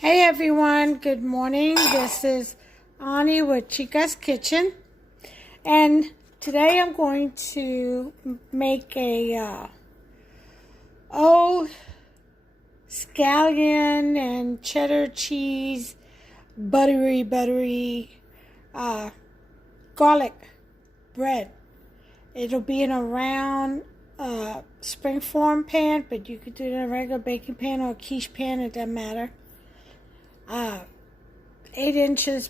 Hey everyone, good morning. This is Ani with Chica's Kitchen, and today I'm going to make a scallion and cheddar cheese buttery garlic bread. It'll be in a round springform pan, but you could do it in a regular baking pan or a quiche pan, it doesn't matter. 8 inches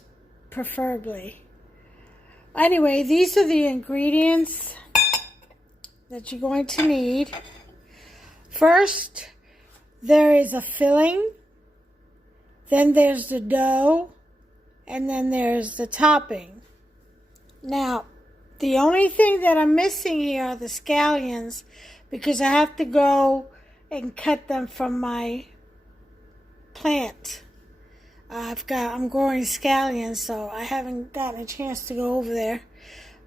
preferably. Anyway, these are the ingredients that you're going to need. First, there is a filling, then there's the dough, and then there's the topping. Now, the only thing that I'm missing here are the scallions, because I have to go and cut them from my plant. I'm growing scallions, so I haven't gotten a chance to go over there.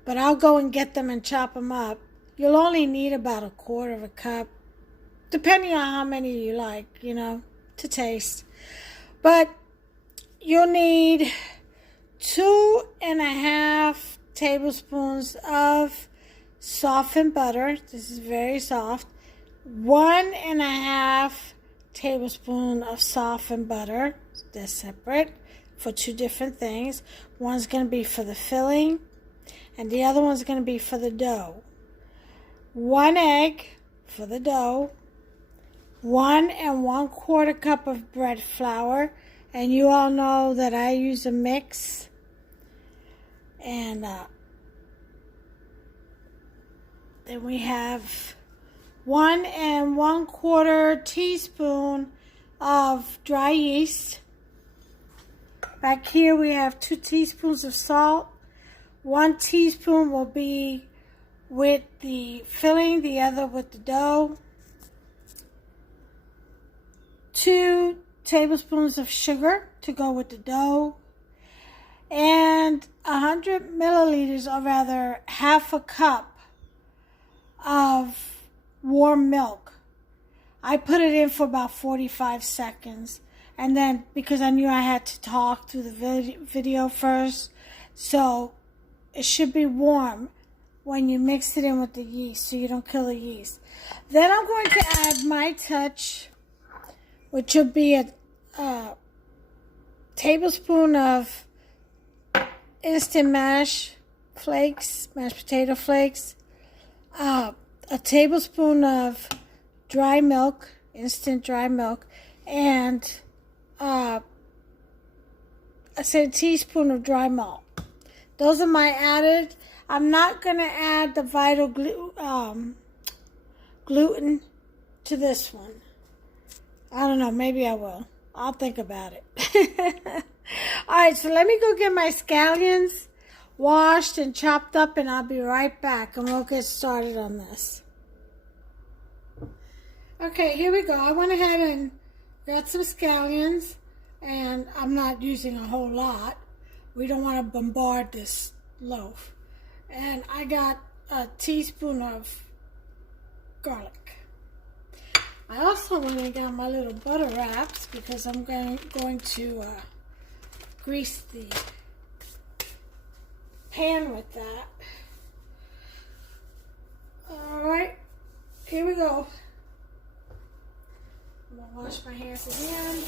But I'll go and get them and chop them up. You'll only need about 1/4 cup, depending on how many you like, to taste. But you'll need 2.5 tablespoons of softened butter. This is very soft. 1.5 tablespoon of softened butter. They're separate for 2 different things. One's going to be for the filling, and the other one's going to be for the dough. 1 egg for the dough. 1 1/4 cup of bread flour, and you all know that I use a mix. And then we have 1 1/4 teaspoon of dry yeast. Back here we have 2 teaspoons of salt. 1 teaspoon will be with the filling, the other with the dough. 2 tablespoons of sugar to go with the dough. And 100 milliliters, or rather half a cup of warm milk. I put it in for about 45 seconds. And then, because I knew I had to talk through the video first, so it should be warm when you mix it in with the yeast, so you don't kill the yeast. Then I'm going to add my touch, which will be a tablespoon of instant mashed potato flakes, a tablespoon of dry milk, instant dry milk, and I said a teaspoon of dry malt. Those are my added. I'm not going to add the vital gluten to this one. I don't know, maybe I will. I'll think about it. Alright, so let me go get my scallions washed and chopped up, and I'll be right back, and we'll get started on this. Okay, here we go. I went ahead and got some scallions, and I'm not using a whole lot. We don't want to bombard this loaf. And I got a teaspoon of garlic. I also went and got my little butter wraps, because I'm going to grease the pan with that. Alright, here we go. I'm going to wash my hands again.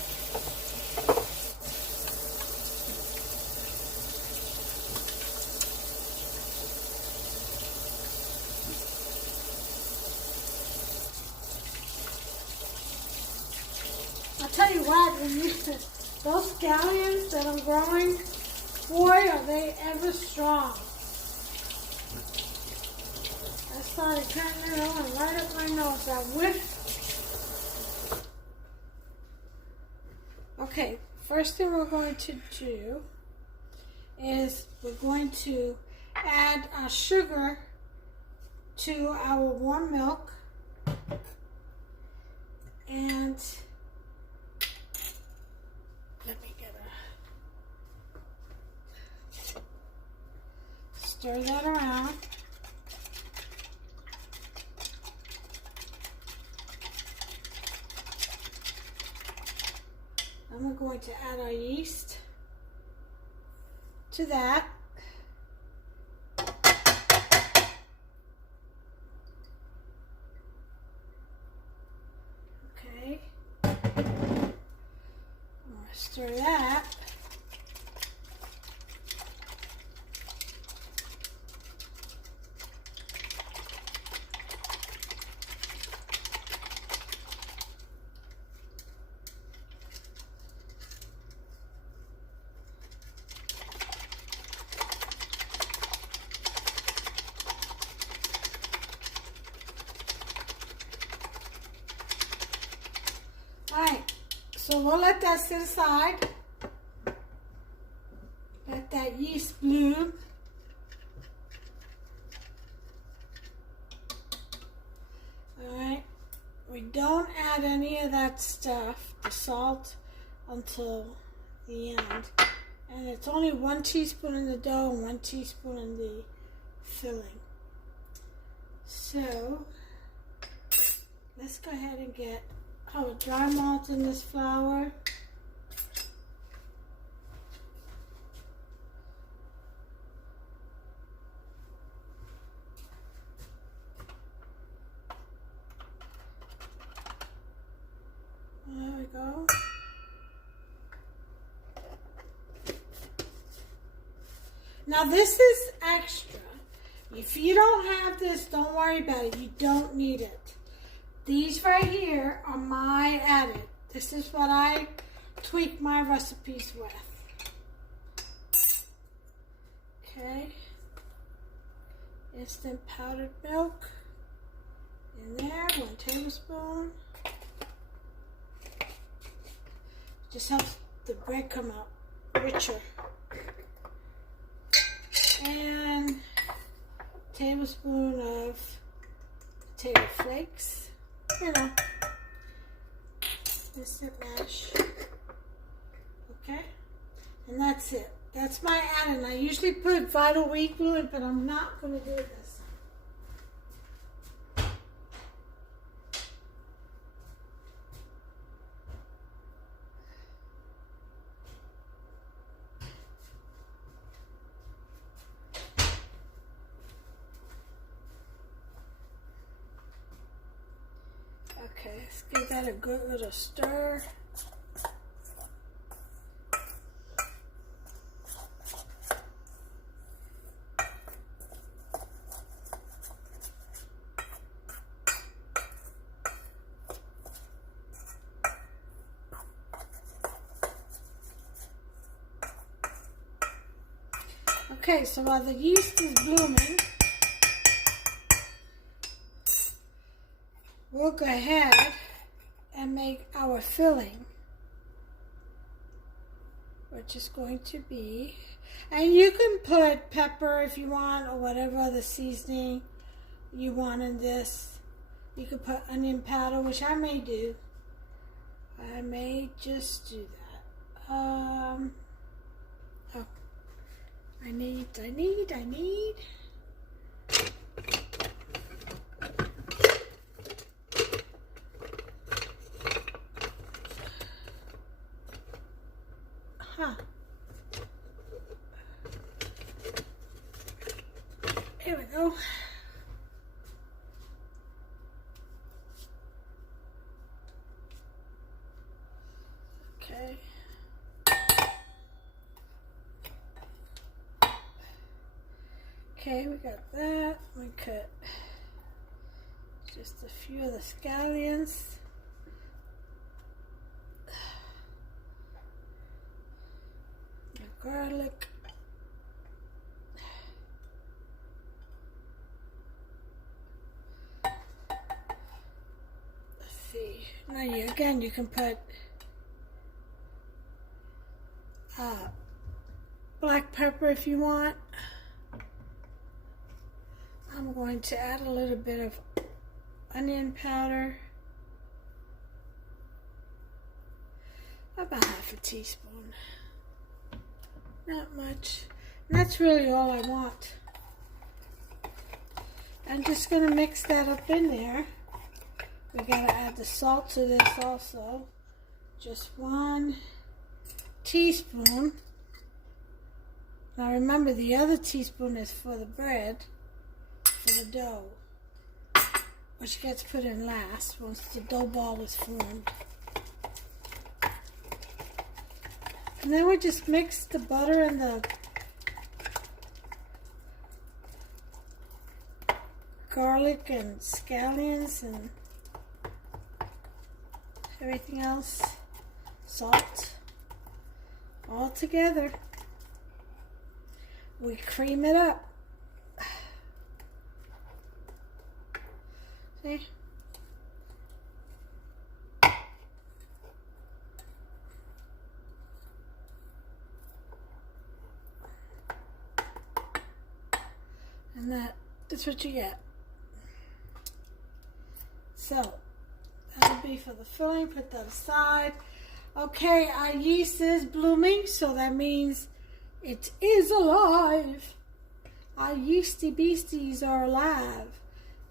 I'll tell you what, those scallions that I'm growing, boy, are they ever strong. I started cutting it on right up my nose. I whiffed. Okay, first thing we're going to do is we're going to add our sugar to our warm milk, and let me stir that around. And we're going to add our yeast to that. Okay. I'm going to stir that. Alright, so we'll let that sit aside. Let that yeast bloom. Alright, we don't add any of that stuff, the salt, until the end. And it's only 1 teaspoon in the dough and 1 teaspoon in the filling. So, let's go ahead and get our dry malt in this flour. There we go. Now this is extra. If you don't have this, don't worry about it. You don't need it. These right here are my added. This is what I tweak my recipes with. Okay. Instant powdered milk in there, 1 tablespoon. Just helps the bread come out richer. And a tablespoon of potato flakes. You know, instant mash. Okay, and that's it. That's my add-in. I usually put vital wheat gluten, but I'm not going to do this. Okay, let's give that a good little stir. Okay, so while the yeast is blooming, we'll go ahead and make our filling, which is going to be, and you can put pepper if you want, or whatever other seasoning you want in this. You can put onion powder, which I may do. I may just do that. Oh, I need. Here we go. Okay. Okay, we got that. We cut just a few of the scallions. The garlic. Let's see. Now again, you can put black pepper if you want. I'm going to add a little bit of onion powder, about half a teaspoon, not much, and that's really all I want. I'm just going to mix that up in there. We got to add the salt to this also, just 1 teaspoon. Now remember, the other teaspoon is for the bread, for the dough, which gets put in last once the dough ball is formed. And then we just mix the butter and the garlic and scallions and everything else, salt, all together. We cream it up. See? And that's what you get. So, that'll be for the filling. Put that aside. Okay, our yeast is blooming, so that means it is alive. Our yeasty beasties are alive.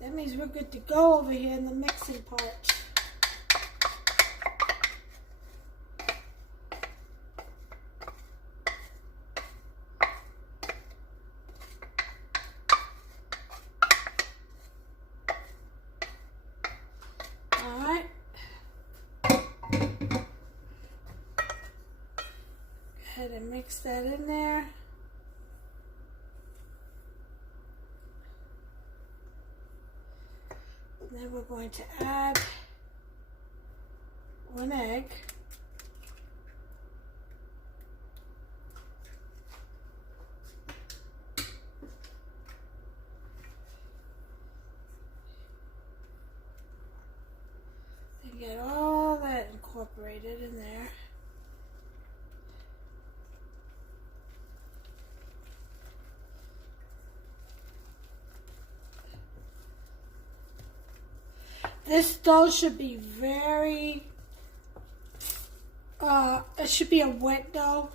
That means we're good to go over here in the mixing part. Alright. Go ahead and mix that in there. Then we're going to add 1 egg. And get all that incorporated in there. This dough should be very, it should be a wet dough.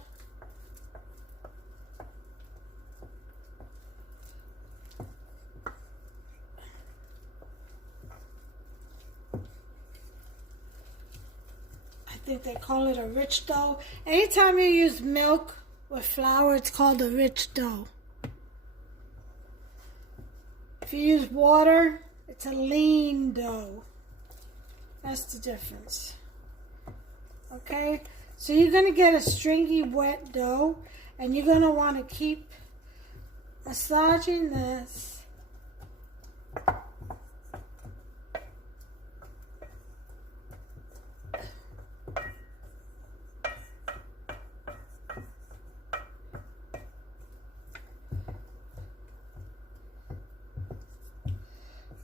I think they call it a rich dough. Anytime you use milk with flour, it's called a rich dough. If you use water, it's a lean dough. That's the difference. Okay, so you're going to get a stringy, wet dough, and you're going to want to keep massaging this.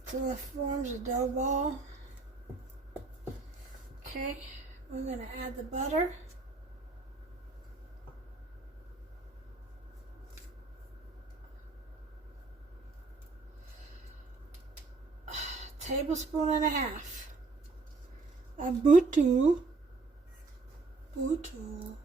Till it forms a dough ball. Okay, we're going to add the butter. Tablespoon and a half. A butu. Butu.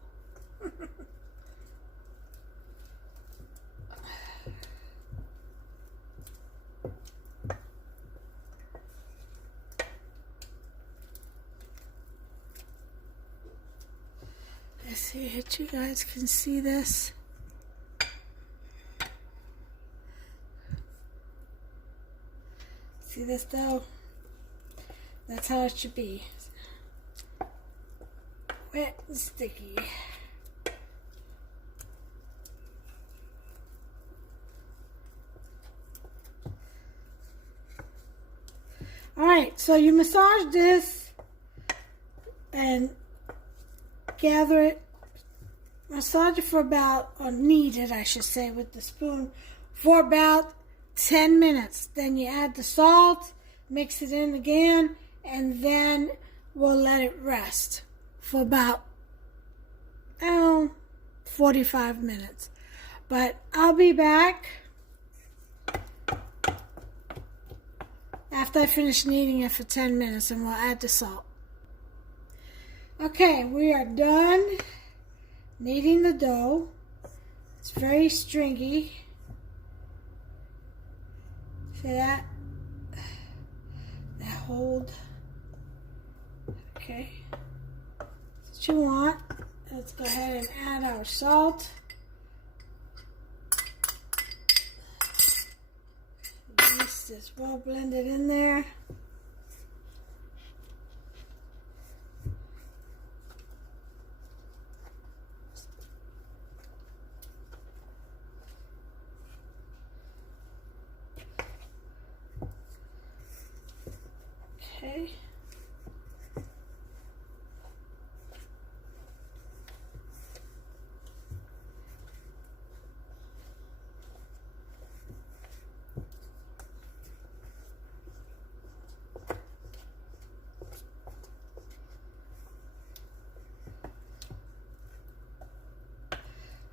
Let's see if you guys can see this. See this dough? That's how it should be. Wet and sticky. Alright, so you massage this and gather it, massage it for about, or knead it I should say with the spoon, for about 10 minutes. Then you add the salt, mix it in again, and then we'll let it rest for about 45 minutes. But I'll be back after I finish kneading it for 10 minutes and we'll add the salt. Okay, we are done kneading the dough. It's very stringy. See that? That hold. Okay. That's what you want. Let's go ahead and add our salt. Yeast is well blended in there. Okay.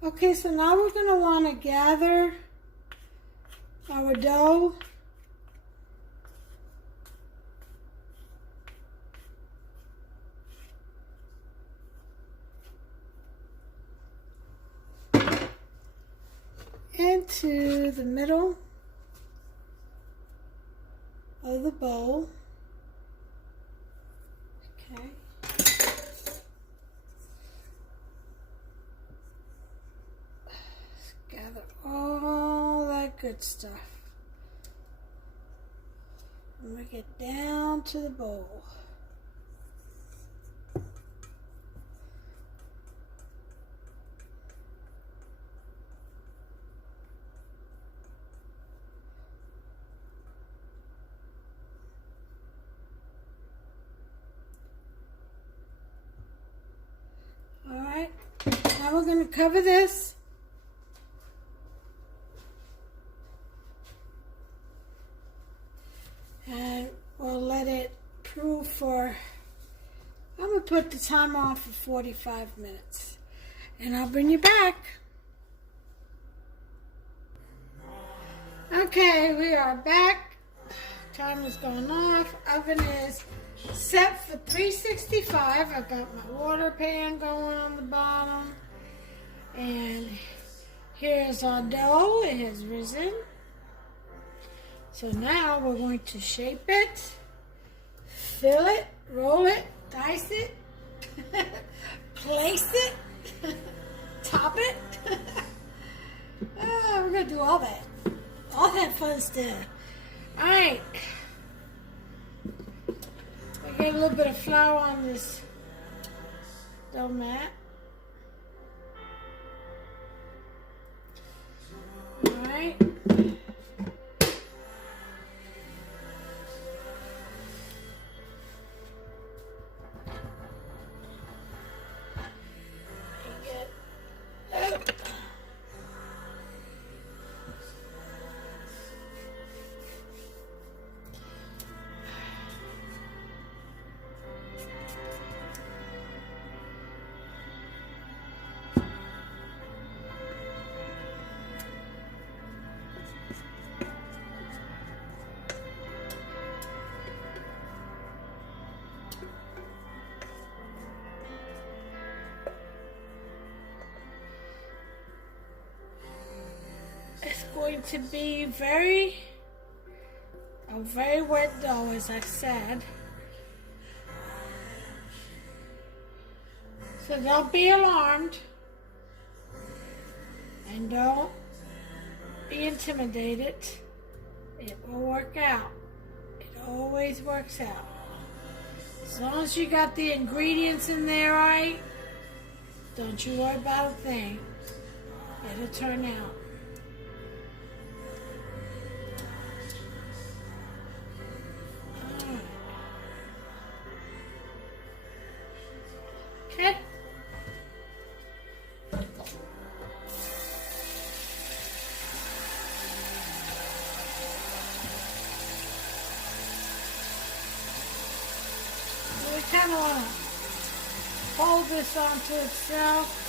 Okay, so now we're going to want to gather our dough. Into the middle of the bowl. Okay. Gather all that good stuff. And we get down to the bowl. All right, now we're going to cover this. And we'll let it prove for, I'm going to put the timer on for 45 minutes. And I'll bring you back. Okay, we are back. Timer's going off. Oven is set for 365. I've got my water pan going on the bottom. And here's our dough. It has risen. So now we're going to shape it, fill it, roll it, dice it, place it, top it. Oh, we're going to do all that fun stuff. All right. We get a little bit of flour on this dough mat. All right. It's going to be a very wet dough, as I said. So don't be alarmed and don't be intimidated. It will work out. It always works out. As long as you got the ingredients in there right, don't you worry about a thing. It'll turn out. Okay. We kind of want to fold this onto itself.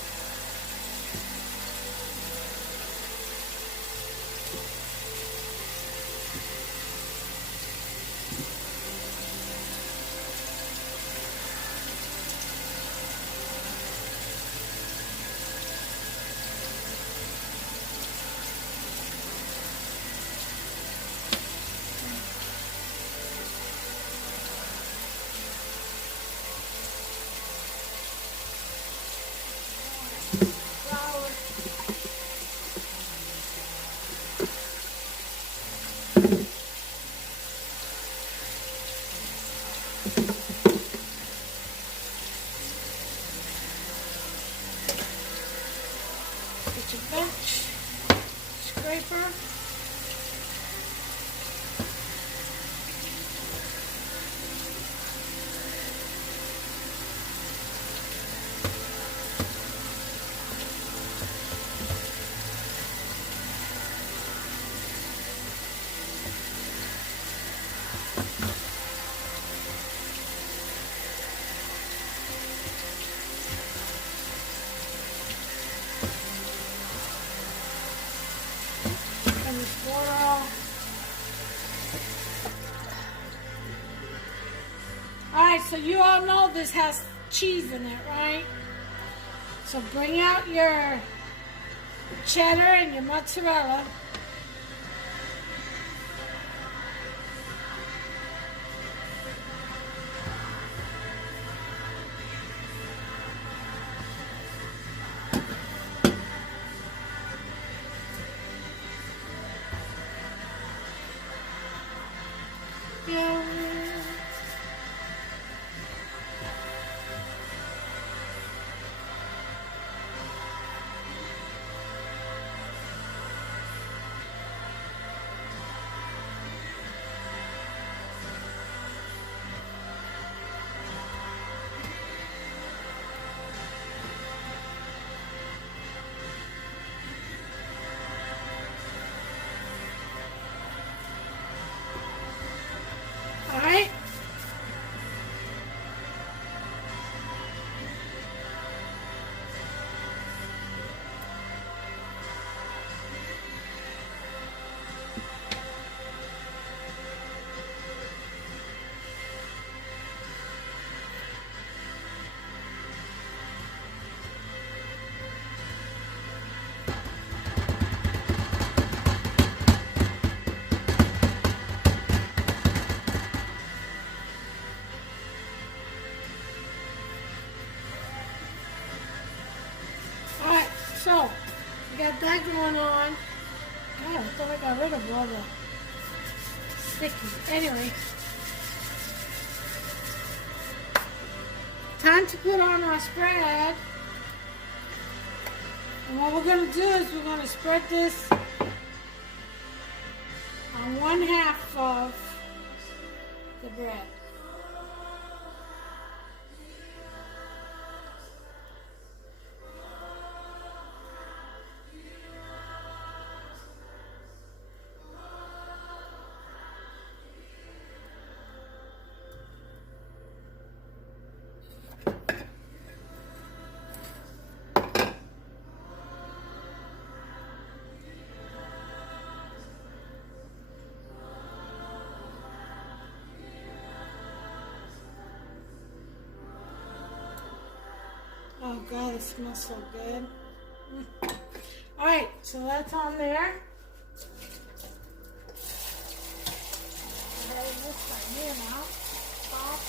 Get your bench scraper. Alright, so you all know this has cheese in it, right? So bring out your cheddar and your mozzarella. Alright. So, we got that going on. God, I thought I got rid of all the sticky. Anyway, time to put on our spread. And what we're going to do is we're going to spread this on 1/2 of the bread. Oh God, it smells so good. Alright, so that's on there. This right here now. Stop.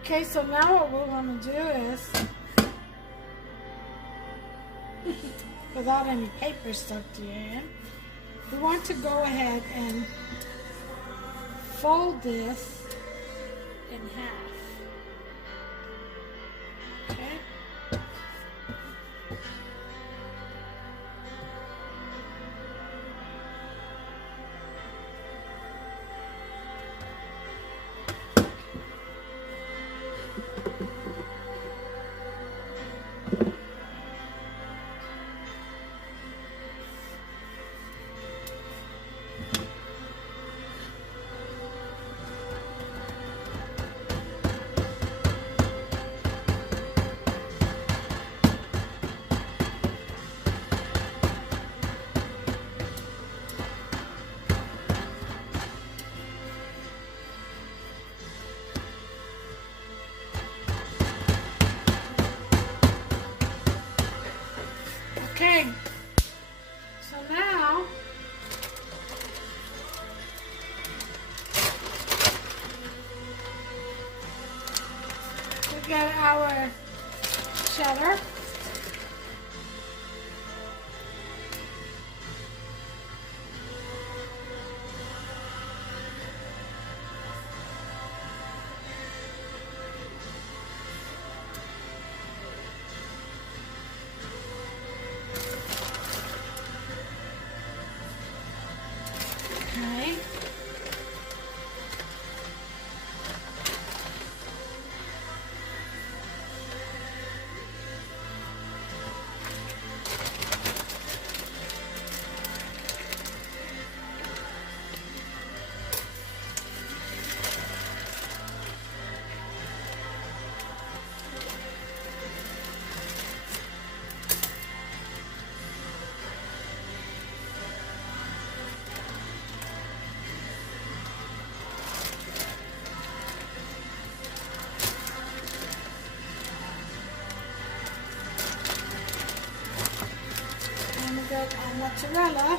Okay, so now what we're going to do is, without any paper stuck to your hand, we want to go ahead and fold this in half. Okay? Okay, so now we got our cheddar. it on mozzarella.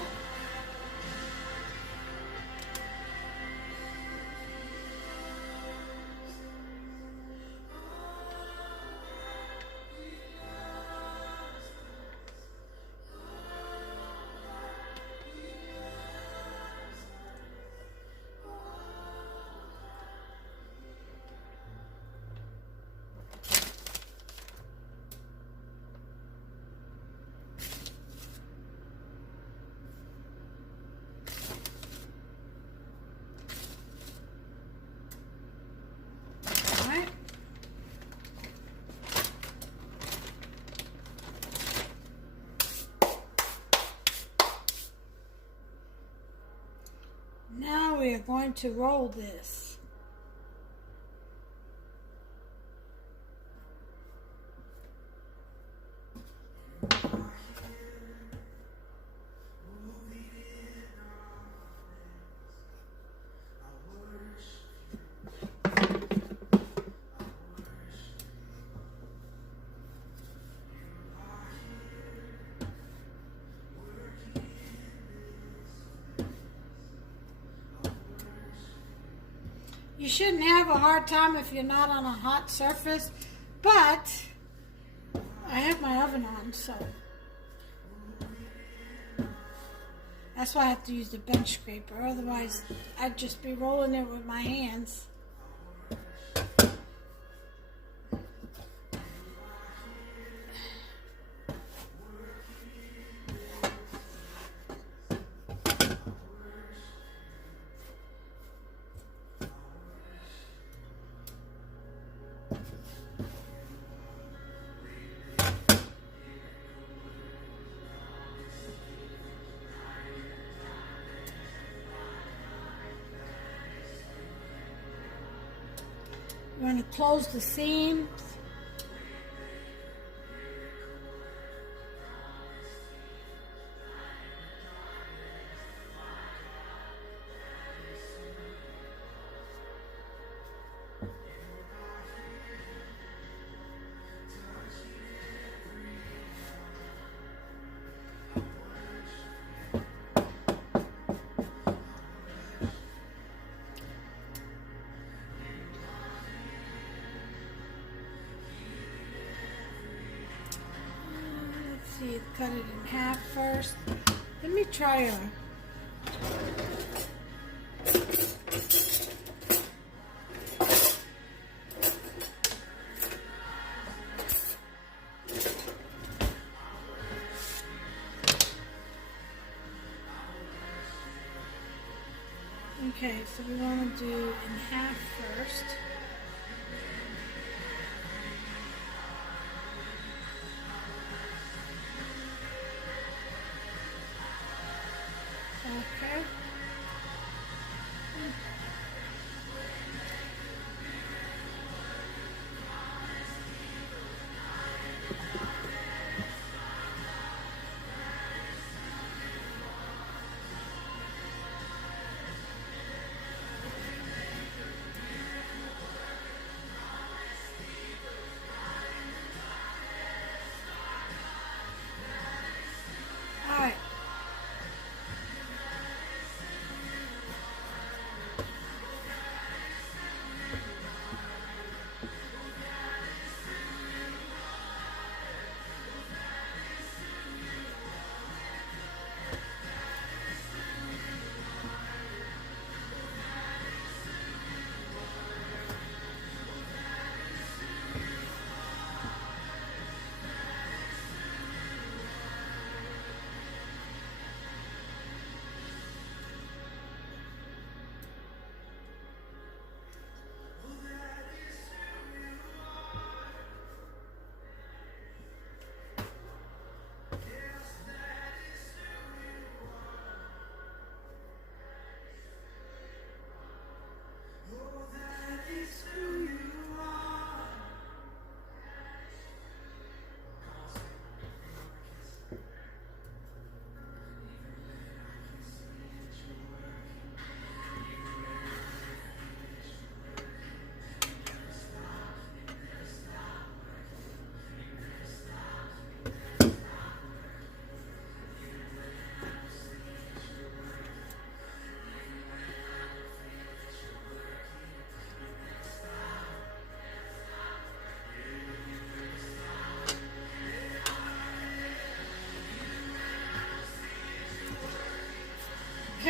Now we are going to roll this. You shouldn't have a hard time if you're not on a hot surface, but I have my oven on, so that's why I have to use the bench scraper. Otherwise, I'd just be rolling it with my hands. We're going to close the seams. Cut it in half first. Let me try a okay, so we want to do in half first. Okay.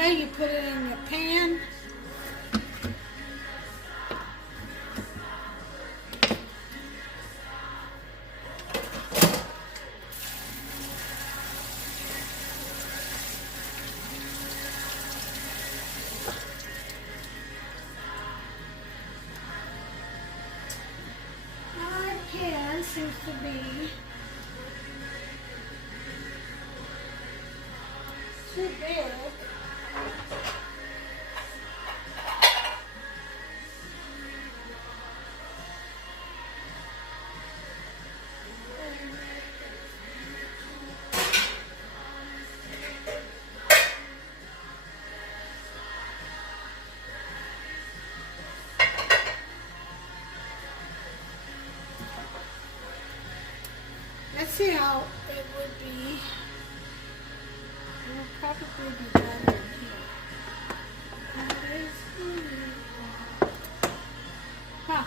Okay, you put it in your pan. My pan seems to be too big. Let's see how it would be. It will probably be better in here. Huh.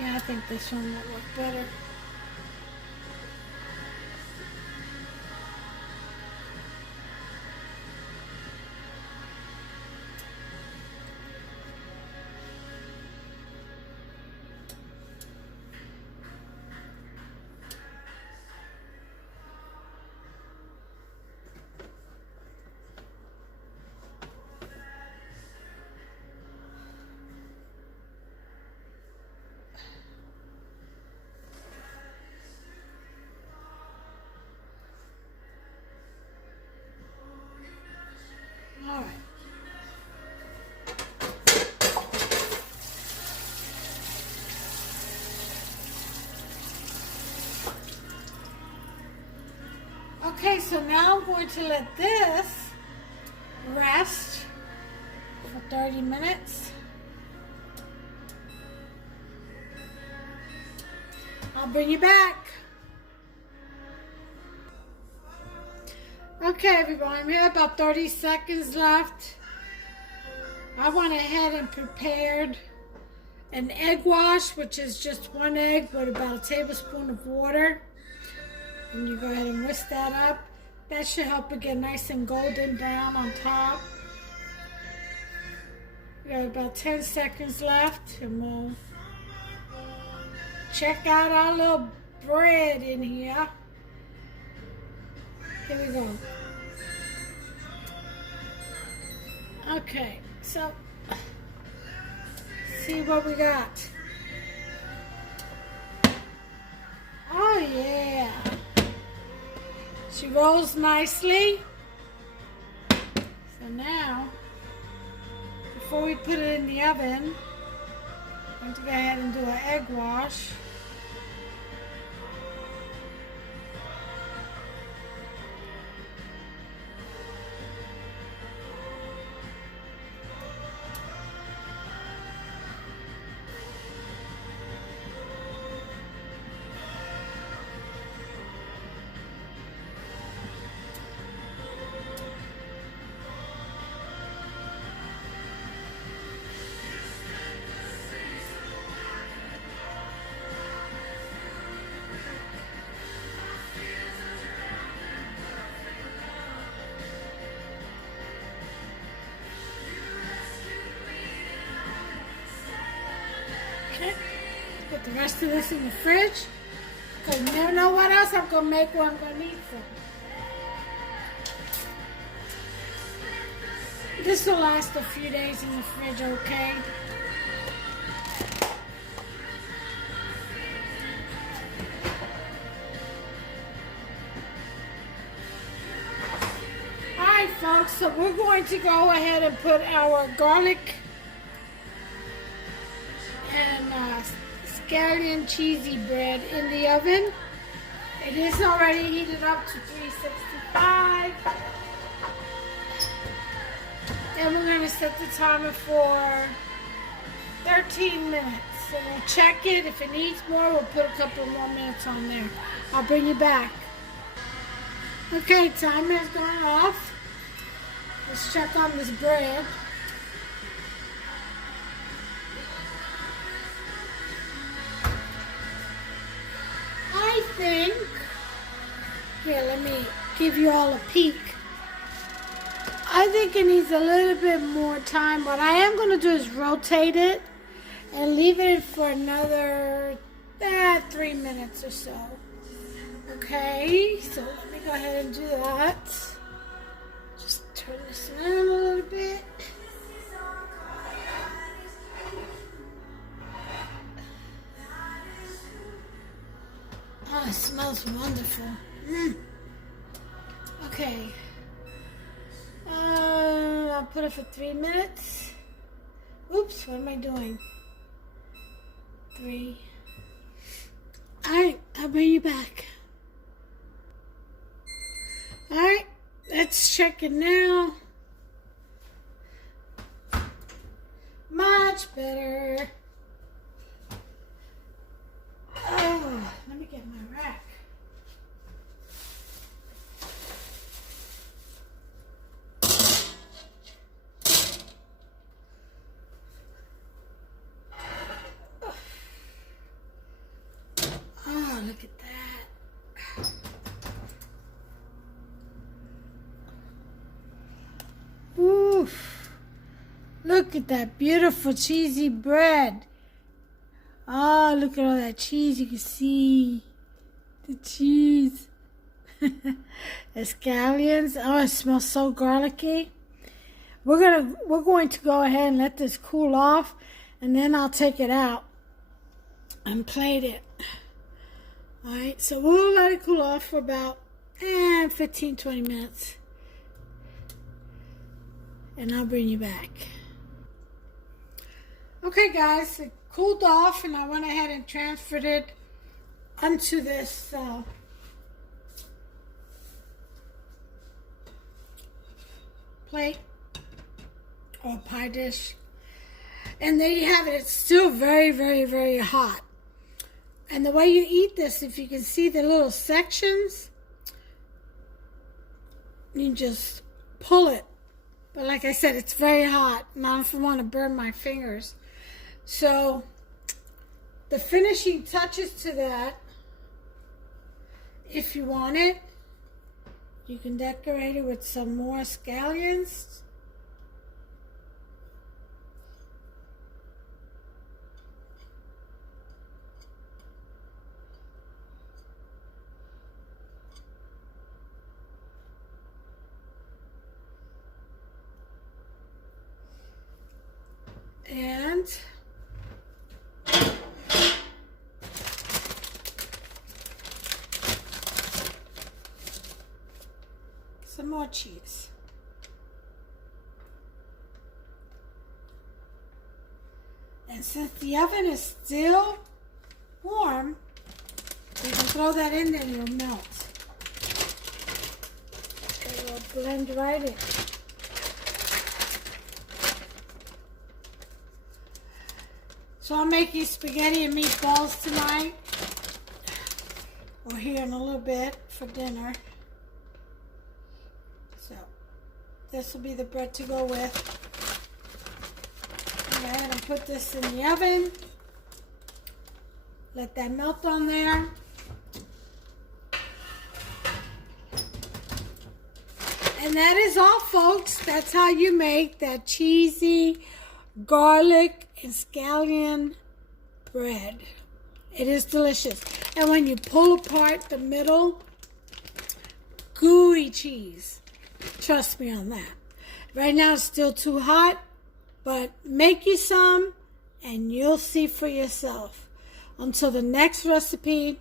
Yeah, I think this one will look better. All right. Okay, so now I'm going to let this rest for 30 minutes. I'll bring you back. Okay, everyone, we have about 30 seconds left. I went ahead and prepared an egg wash, which is just 1 egg with about a tablespoon of water. And you go ahead and whisk that up. That should help it get nice and golden brown on top. We got about 10 seconds left, and we'll check out our little bread in here. Here we go. Okay, so see what we got. Oh yeah. She rolls nicely. So now, before we put it in the oven, I'm going to go ahead and do an egg wash. Okay, put the rest of this in the fridge, because you never know what else I'm going to make when I'm going to need some. This will last a few days in the fridge, okay? Alright folks, so we're going to go ahead and put our garlic and scallion cheesy bread in the oven. It is already heated up to 365. And we're going to set the timer for 13 minutes. And we'll check it. If it needs more, we'll put a couple more minutes on there. I'll bring you back. Okay, timer has gone off. Let's check on this bread. I think, here, let me give you all a peek. I think it needs a little bit more time. What I am going to do is rotate it and leave it for another 3 minutes or so. Okay, so let me go ahead and do that. Just turn this around a little bit. Oh, it smells wonderful. Okay. I'll put it for 3 minutes. Oops, what am I doing? 3. Alright, I'll bring you back. Alright, let's check it now. Much better. Oh, let me get my rack. Oh, look at that. Oof. Look at that beautiful cheesy bread. Oh, look at all that cheese. You can see the cheese. The scallions. Oh, it smells so garlicky. We're going to go ahead and let this cool off, and then I'll take it out and plate it. All right, so we'll let it cool off for about 15-20 minutes, and I'll bring you back. Okay, guys, it cooled off, and I went ahead and transferred it onto this plate or pie dish. And there you have it. It's still very, very, very hot. And the way you eat this, if you can see the little sections, you just pull it. But like I said, it's very hot, and I don't want to burn my fingers. So the finishing touches to that, if you want it, you can decorate it with some more scallions. And some more cheese. And since the oven is still warm, you can throw that in there and it'll melt. It will blend right in. So I'm making spaghetti and meatballs tonight, or here in a little bit for dinner. So this will be the bread to go with. Go ahead and put this in the oven. Let that melt on there. And that is all, folks. That's how you make that cheesy garlic and scallion bread. It is delicious. And when you pull apart the middle, gooey cheese. Trust me on that. Right now it's still too hot, but make you some and you'll see for yourself. Until the next recipe,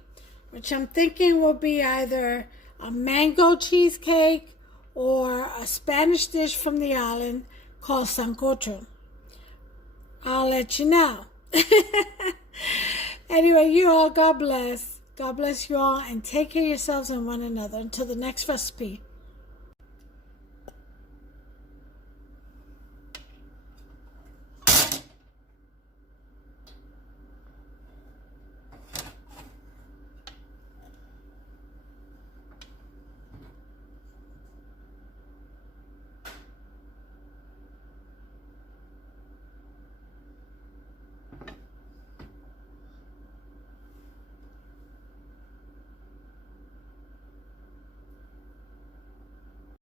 which I'm thinking will be either a mango cheesecake or a Spanish dish from the island called sancocho. I'll let you know. Anyway, you all, God bless. God bless you all, and take care of yourselves and one another. Until the next recipe.